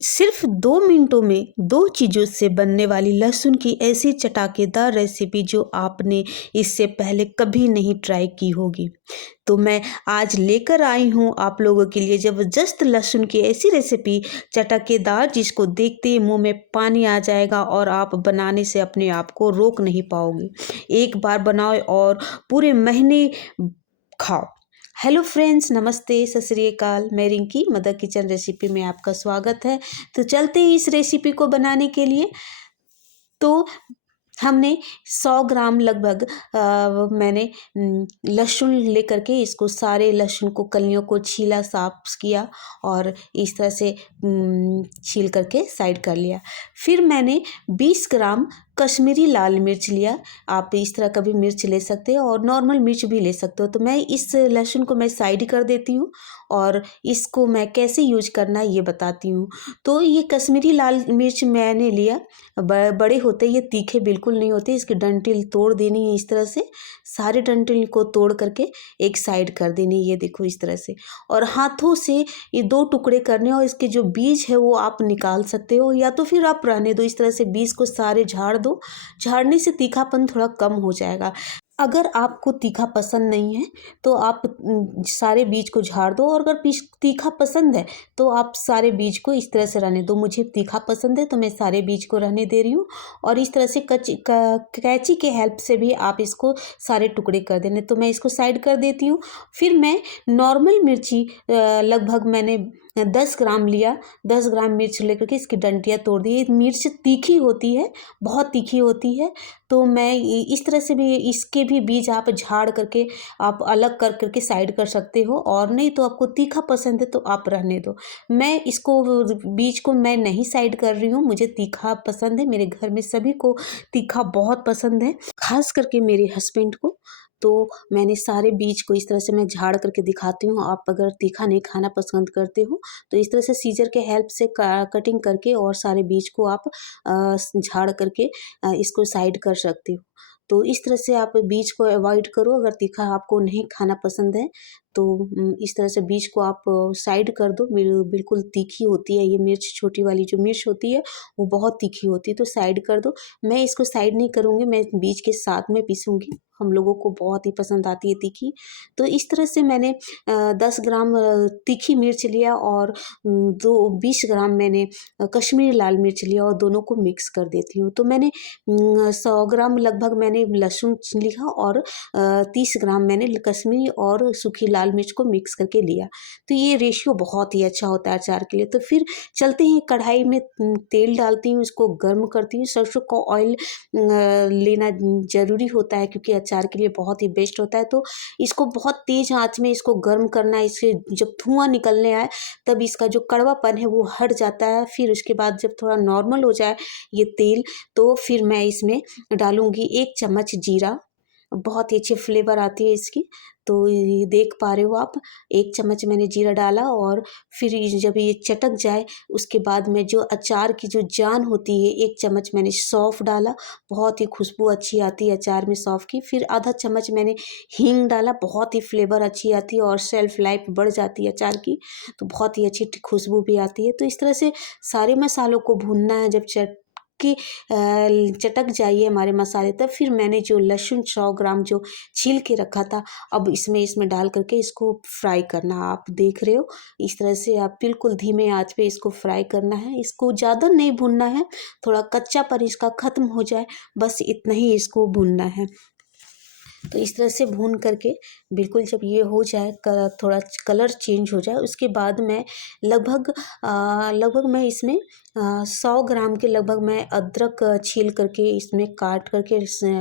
सिर्फ 2 मिनटों में 2 चीज़ों से बनने वाली लहसुन की ऐसी चटाकेदार रेसिपी जो आपने इससे पहले कभी नहीं ट्राई की होगी। तो मैं आज लेकर आई हूँ आप लोगों के लिए ज़बरदस्त लहसुन की ऐसी रेसिपी, चटाकेदार, जिसको देखते ही मुँह में पानी आ जाएगा और आप बनाने से अपने आप को रोक नहीं पाओगे। एक बार बनाओ और पूरे महीने खाओ। हेलो फ्रेंड्स, नमस्ते, सत श्री अकाल। मैं रिंकी, मदर किचन रेसिपी में आपका स्वागत है। तो चलते हैं इस रेसिपी को बनाने के लिए। तो हमने 100 ग्राम लगभग मैंने लहसुन लेकर के इसको सारे लहसुन को कलियों को छीला, साफ किया और इस तरह से छील करके साइड कर लिया। फिर मैंने 20 ग्राम कश्मीरी लाल मिर्च लिया। आप इस तरह का भी मिर्च ले सकते हो और नॉर्मल मिर्च भी ले सकते हो। तो मैं इस लहसुन को मैं साइड कर देती हूँ और इसको मैं कैसे यूज करना है ये बताती हूँ। तो ये कश्मीरी लाल मिर्च मैंने लिया, बड़े होते, ये तीखे बिल्कुल नहीं होते। इसकी डंठल तोड़ देनी है इस तरह से, सारे डंठल को तोड़ करके एक साइड कर देनी, ये देखो इस तरह से। और हाथों से ये 2 टुकड़े करने और इसके जो बीज है वो आप निकाल सकते हो, या तो फिर आप रहने दो। इस तरह से बीज को सारे झाड़ दो। झाड़ने से तीखापन थोड़ा कम हो जाएगा। अगर आपको तीखा पसंद नहीं है तो आप सारे बीज को झाड़ दो, और अगर तीखा पसंद है तो आप सारे बीज को इस तरह से रहने दो। मुझे तीखा पसंद है तो मैं सारे बीज को रहने दे रही हूँ। और इस तरह से कैंची के हेल्प से भी आप इसको सारे टुकड़े कर देने। तो मैं इसको साइड कर देती हूँ। फिर मैं नॉर्मल मिर्ची लगभग मैंने 10 ग्राम लिया। 10 ग्राम मिर्च लेकर के इसकी डंटियाँ तोड़ दी। ये मिर्च तीखी होती है, बहुत तीखी होती है। तो मैं इस तरह से भी इसके भी बीज आप झाड़ करके आप अलग कर करके साइड कर सकते हो, और नहीं तो आपको तीखा पसंद है तो आप रहने दो। मैं इसको बीज को मैं नहीं साइड कर रही हूँ, मुझे तीखा पसंद है। मेरे घर में सभी को तीखा बहुत पसंद है, खास करके मेरे हस्बैंड को। तो मैंने सारे बीज को इस तरह से मैं झाड़ करके दिखाती हूँ। आप अगर तीखा नहीं खाना पसंद करते हो तो इस तरह से सीजर के हेल्प से कटिंग करके और सारे बीज को आप झाड़ करके इसको साइड कर सकते हो। तो इस तरह से आप बीज को अवॉइड करो। अगर तीखा आपको नहीं खाना पसंद है तो इस तरह से बीज को आप साइड कर दो। बिल्कुल तीखी होती है ये मिर्च, छोटी वाली जो मिर्च होती है वो बहुत तीखी होती है, तो साइड कर दो। मैं इसको साइड नहीं करूँगी, मैं बीज के साथ में पीसूँगी। हम लोगों को बहुत ही पसंद आती है तीखी। तो इस तरह से मैंने 10 ग्राम तीखी मिर्च लिया और 20 ग्राम मैंने कश्मीरी लाल मिर्च लिया और दोनों को मिक्स कर देती हूँ। तो मैंने 100 ग्राम लगभग मैंने लहसुन लिया और 30 ग्राम मैंने कश्मीरी और सूखी लाल मिर्च को मिक्स करके लिया। तो ये रेशियो बहुत ही अच्छा होता है अचार के लिए। तो फिर चलते हैं, कढ़ाई में तेल डालती हूँ, इसको गर्म करती हूँ। सरसों का ऑयल लेना ज़रूरी होता है क्योंकि अचार के लिए बहुत ही बेस्ट होता है। तो इसको बहुत तेज़ आँच में इसको गर्म करना है। इससे जब धुआँ निकलने आए तब इसका जो कड़वापन है वो हट जाता है। फिर उसके बाद जब थोड़ा नॉर्मल हो जाए ये तेल, तो फिर मैं इसमें डालूँगी 1 चम्मच जीरा। बहुत ही अच्छी फ्लेवर आती है इसकी। तो ये देख पा रहे हो आप, 1 चम्मच मैंने जीरा डाला और फिर जब ये चटक जाए उसके बाद में जो अचार की जो जान होती है, 1 चम्मच मैंने सौंफ डाला। बहुत ही खुशबू अच्छी आती है अचार में सौंफ की। फिर आधा चम्मच मैंने हींग डाला, बहुत ही फ्लेवर अच्छी आती है और शेल्फ लाइफ बढ़ जाती है अचार की। तो बहुत ही अच्छी खुशबू भी आती है। तो इस तरह से सारे मसालों को भूनना है। जब कि चटक जाइए हमारे मसाले, तब फिर मैंने जो लहसुन 100 ग्राम जो छील के रखा था, अब इसमें डाल करके इसको फ्राई करना। आप देख रहे हो इस तरह से आप बिल्कुल धीमे आंच पे इसको फ्राई करना है। इसको ज़्यादा नहीं भूनना है, थोड़ा कच्चापन इसका ख़त्म हो जाए, बस इतना ही इसको भूनना है। तो इस तरह से भून करके बिल्कुल जब ये हो जाए, थोड़ा कलर चेंज हो जाए, उसके बाद मैं लगभग मैं इसमें 100 ग्राम के लगभग मैं अदरक छील करके इसमें काट करके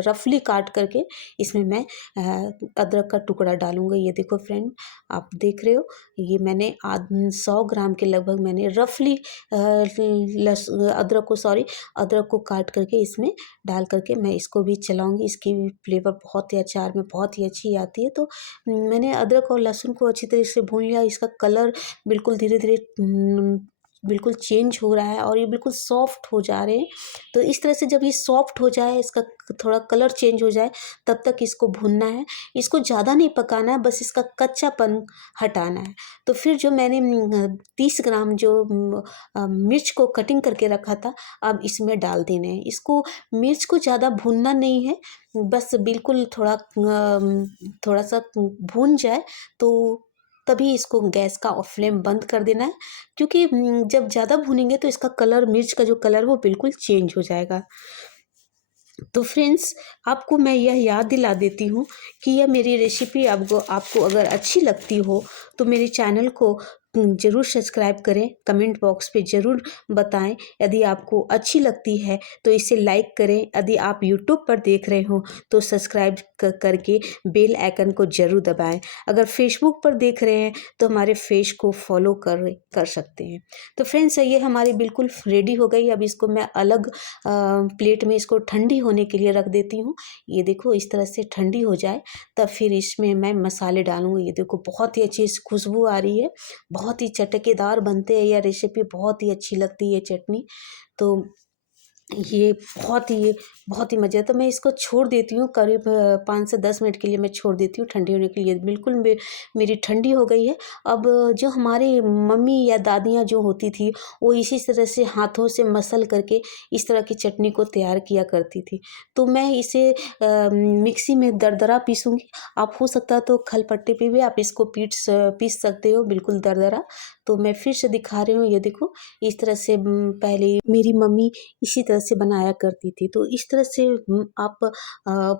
रफली काट करके इसमें मैं अदरक का टुकड़ा डालूँगी। ये देखो फ्रेंड, आप देख रहे हो, ये मैंने 100 ग्राम के लगभग मैंने रफली अदरक को काट करके इसमें डाल करके मैं इसको भी चलाऊँगी। इसकी फ्लेवर बहुत ही अचार में बहुत ही अच्छी आती है। तो मैंने अदरक और लहसुन को अच्छी तरह से भून लिया। इसका कलर बिल्कुल धीरे-धीरे बिल्कुल चेंज हो रहा है और ये बिल्कुल सॉफ्ट हो जा रहे हैं। तो इस तरह से जब ये सॉफ्ट हो जाए, इसका थोड़ा कलर चेंज हो जाए, तब तक इसको भूनना है। इसको ज़्यादा नहीं पकाना है, बस इसका कच्चापन हटाना है। तो फिर जो मैंने 30 ग्राम जो मिर्च को कटिंग करके रखा था, अब इसमें डाल देने हैं। इसको मिर्च को ज़्यादा भूनना नहीं है, बस बिल्कुल थोड़ा सा भून जाए तो तभी इसको गैस का फ्लेम बंद कर देना है, क्योंकि जब ज़्यादा भूनेंगे तो इसका कलर, मिर्च का जो कलर वो बिल्कुल चेंज हो जाएगा। तो फ्रेंड्स, आपको मैं यह याद दिला देती हूँ कि यह मेरी रेसिपी आपको आपको अगर अच्छी लगती हो तो मेरे चैनल को ज़रूर सब्सक्राइब करें, कमेंट बॉक्स पे ज़रूर बताएं। यदि आपको अच्छी लगती है तो इसे लाइक करें। यदि आप यूट्यूब पर देख रहे हो तो सब्सक्राइब करके बेल आइकन को ज़रूर दबाएं। अगर फेसबुक पर देख रहे हैं तो हमारे पेज को फॉलो कर सकते हैं। तो फ्रेंड्स, ये हमारी बिल्कुल रेडी हो गई। अब इसको मैं अलग प्लेट में इसको ठंडी होने के लिए रख देती हूँ। ये देखो, इस तरह से ठंडी हो जाए तब फिर इसमें मैं मसाले डालूँगी। ये देखो, बहुत ही अच्छी खुशबू आ रही है, बहुत ही चटकेदार बनते हैं। यह रेसिपी बहुत ही अच्छी लगती है चटनी। तो ये बहुत ही मज़े, तो मैं इसको छोड़ देती हूँ करीब 5 से 10 मिनट के लिए मैं छोड़ देती हूँ ठंडी होने के लिए। बिल्कुल मेरी ठंडी हो गई है। अब जो हमारी मम्मी या दादियाँ जो होती थी, वो इसी तरह से हाथों से मसल करके इस तरह की चटनी को तैयार किया करती थी। तो मैं इसे मिक्सी में दरदरा पीसूँगी। आप हो सकता है तो खलपट्टे पे भी आप इसको पीस सकते हो बिल्कुल दरदरा। तो मैं फिर से दिखा रही हूँ, ये देखो, इस तरह से पहले मेरी मम्मी इसी तरह से बनाया करती थी। तो इस तरह से आप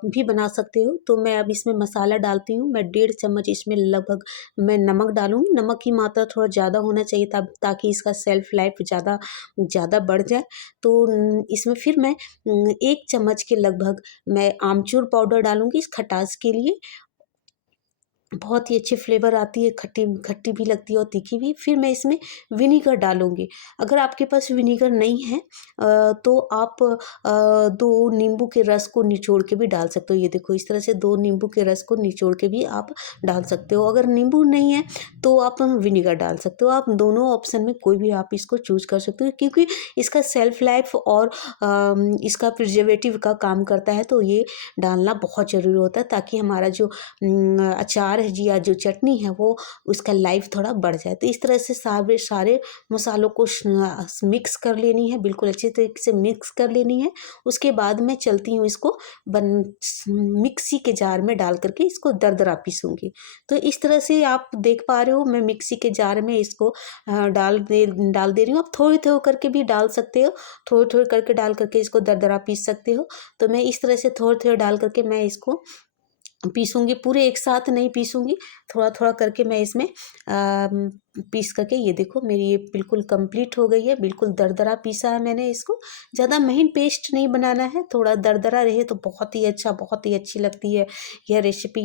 भी बना सकते हो। तो मैं अब इसमें मसाला डालती हूँ। मैं 1.5 चम्मच इसमें लगभग मैं नमक डालूँगी। नमक की मात्रा थोड़ा ज़्यादा होना चाहिए ताकि इसका शेल्फ लाइफ ज़्यादा ज़्यादा बढ़ जाए। तो इसमें फिर मैं 1 चम्मच के लगभग मैं आमचूर पाउडर डालूँगी इस खटास के लिए। बहुत ही अच्छी फ्लेवर आती है, खट्टी खट्टी भी लगती है और तीखी भी। फिर मैं इसमें विनेगर डालूँगी। अगर आपके पास विनेगर नहीं है तो आप 2 नींबू के रस को निचोड़ के भी डाल सकते हो। ये देखो, इस तरह से 2 नींबू के रस को निचोड़ के भी आप डाल सकते हो। अगर नींबू नहीं है तो आप विनेगर डाल सकते हो। आप दोनों ऑप्शन में कोई भी आप इसको चूज़ कर सकते हो, क्योंकि इसका शेल्फ लाइफ और इसका प्रिजर्वेटिव का काम करता है। तो ये डालना बहुत ज़रूरी होता है ताकि हमारा जो अचार है जी या जो चटनी है वो उसका लाइफ थोड़ा बढ़ जाए। तो इस तरह से सारे मसालों को मिक्स कर लेनी है, बिल्कुल अच्छे तरीके से मिक्स कर लेनी है। उसके बाद मैं चलती हूँ इसको मिक्सी के जार में डाल करके इसको दरदरा पीसूँगी। तो इस तरह से आप देख पा रहे हो, मैं मिक्सी के जार में इसको डाल दे रही हूँ। आप थोड़ी-थोड़ी करके भी डाल सकते हो, थोड़ी-थोड़ी करके डाल करके इसको दरदरा पीस सकते हो। तो मैं इस तरह से थोड़ी-थोड़ी डाल करके मैं इसको पीसूँगी, पूरे एक साथ नहीं पीसूँगी, थोड़ा-थोड़ा करके मैं इसमें पीस करके, ये देखो, मेरी ये बिल्कुल कंप्लीट हो गई है। बिल्कुल दरदरा पीसा है मैंने इसको, ज़्यादा महीन पेस्ट नहीं बनाना है, थोड़ा दरदरा रहे तो बहुत ही अच्छा, बहुत ही अच्छी लगती है यह रेसिपी।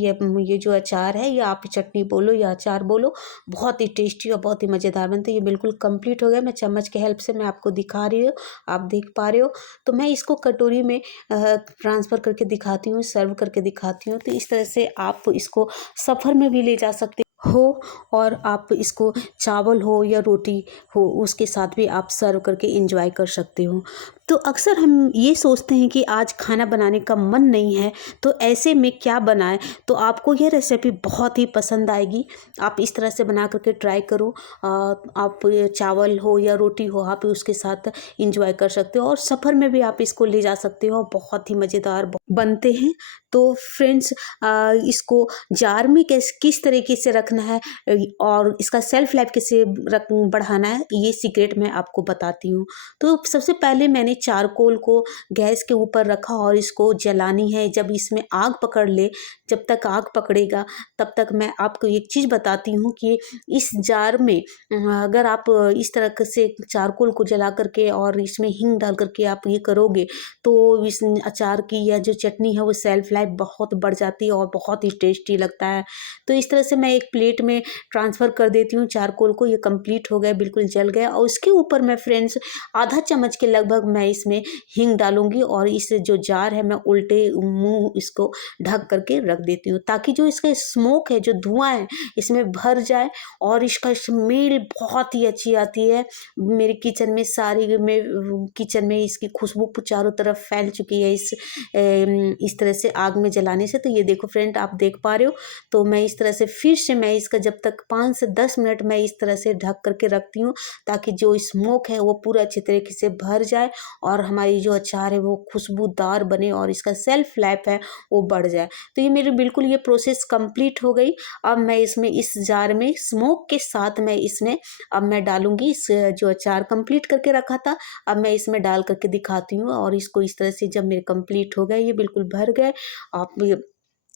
ये जो अचार है, या आप चटनी बोलो या अचार बोलो, बहुत ही टेस्टी और बहुत ही मज़ेदार बनते हैं। ये बिल्कुल कंप्लीट हो गया। मैं चम्मच के हेल्प से मैं आपको दिखा रही हूँ, आप देख पा रहे हो। तो मैं इसको कटोरी में ट्रांसफ़र करके दिखाती हूँ, सर्व करके दिखाती हूँ। तो इस तरह से आप इसको सफ़र में भी ले जा सकते हो, और आप इसको चावल हो या रोटी हो उसके साथ भी आप सर्व करके एंजॉय कर सकते हो। तो अक्सर हम ये सोचते हैं कि आज खाना बनाने का मन नहीं है, तो ऐसे में क्या बनाएं। तो आपको यह रेसिपी बहुत ही पसंद आएगी। आप इस तरह से बना करके ट्राई करो। आप चावल हो या रोटी हो, आप उसके साथ एंजॉय कर सकते हो, और सफ़र में भी आप इसको ले जा सकते हो। बहुत ही मज़ेदार बनते हैं। तो फ्रेंड्स, इसको जार में किस तरीके से रखना है और इसका सेल्फ लाइफ कैसे बढ़ाना है, ये सीक्रेट मैं आपको बताती हूँ। तो सबसे पहले मैंने चारकोल को गैस के ऊपर रखा और इसको जलानी है। जब इसमें आग पकड़ ले, जब तक आग पकड़ेगा तब तक मैं आपको एक चीज़ बताती हूँ कि इस जार में अगर आप इस तरह से चारकोल को जला करके और इसमें हींग डाल करके आप ये करोगे, तो इस अचार की या जो चटनी है वो सेल्फ लाइफ बहुत बढ़ जाती है और बहुत ही टेस्टी लगता है। तो इस तरह से मैं एक प्लेट में ट्रांसफ़र कर देती हूँ चारकोल को। ये कंप्लीट हो गया, बिल्कुल जल गया, और उसके ऊपर मैं फ्रेंड्स आधा चम्मच के लगभग मैं मैं इसमें हींग डालूँगी और इस जो जार है मैं उल्टे मुँह इसको ढक करके रख देती हूँ, ताकि जो इसका स्मोक है, जो धुआँ है, इसमें भर जाए और इसका स्मेल बहुत ही अच्छी आती है। मेरे किचन में किचन में इसकी खुशबू चारों तरफ फैल चुकी है इस तरह से आग में जलाने से। तो ये देखो फ्रेंड, आप देख पा रहे हो। तो मैं इस तरह से फिर से मैं इसका जब तक 5 से 10 मिनट मैं इस तरह से ढक करके रखती हूँ, ताकि जो स्मोक है वो पूरा अच्छी तरीके से भर जाए और हमारी जो अचार है वो खुशबूदार बने और इसका सेल्फ लाइफ है वो बढ़ जाए। तो ये मेरी बिल्कुल ये प्रोसेस कंप्लीट हो गई। अब मैं इसमें इस जार में स्मोक के साथ मैं इसमें अब मैं डालूँगी इस जो अचार कंप्लीट करके रखा था, अब मैं इसमें डाल करके दिखाती हूँ। और इसको इस तरह से जब मेरे कंप्लीट हो गए, ये बिल्कुल भर गए,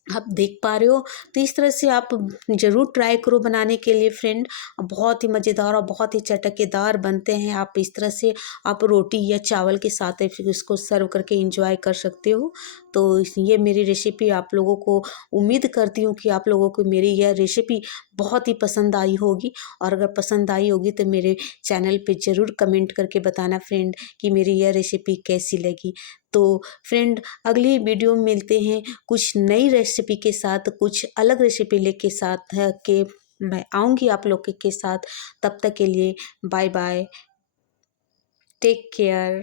आप देख पा रहे हो। तो इस तरह से आप ज़रूर ट्राई करो बनाने के लिए फ्रेंड। बहुत ही मज़ेदार और बहुत ही चटकेदार बनते हैं। आप इस तरह से आप रोटी या चावल के साथ फिर इसको सर्व करके एंजॉय कर सकते हो। तो ये मेरी रेसिपी आप लोगों को, उम्मीद करती हूँ कि आप लोगों को मेरी यह रेसिपी बहुत ही पसंद आई होगी। और अगर पसंद आई होगी तो मेरे चैनल पे ज़रूर कमेंट करके बताना फ्रेंड कि मेरी यह रेसिपी कैसी लगी। तो फ्रेंड, अगली वीडियो में मिलते हैं कुछ नई रेसिपी के साथ, कुछ अलग रेसिपी लेके साथ है कि मैं आऊँगी आप लोग के साथ। तब तक के लिए बाय बाय, टेक केयर।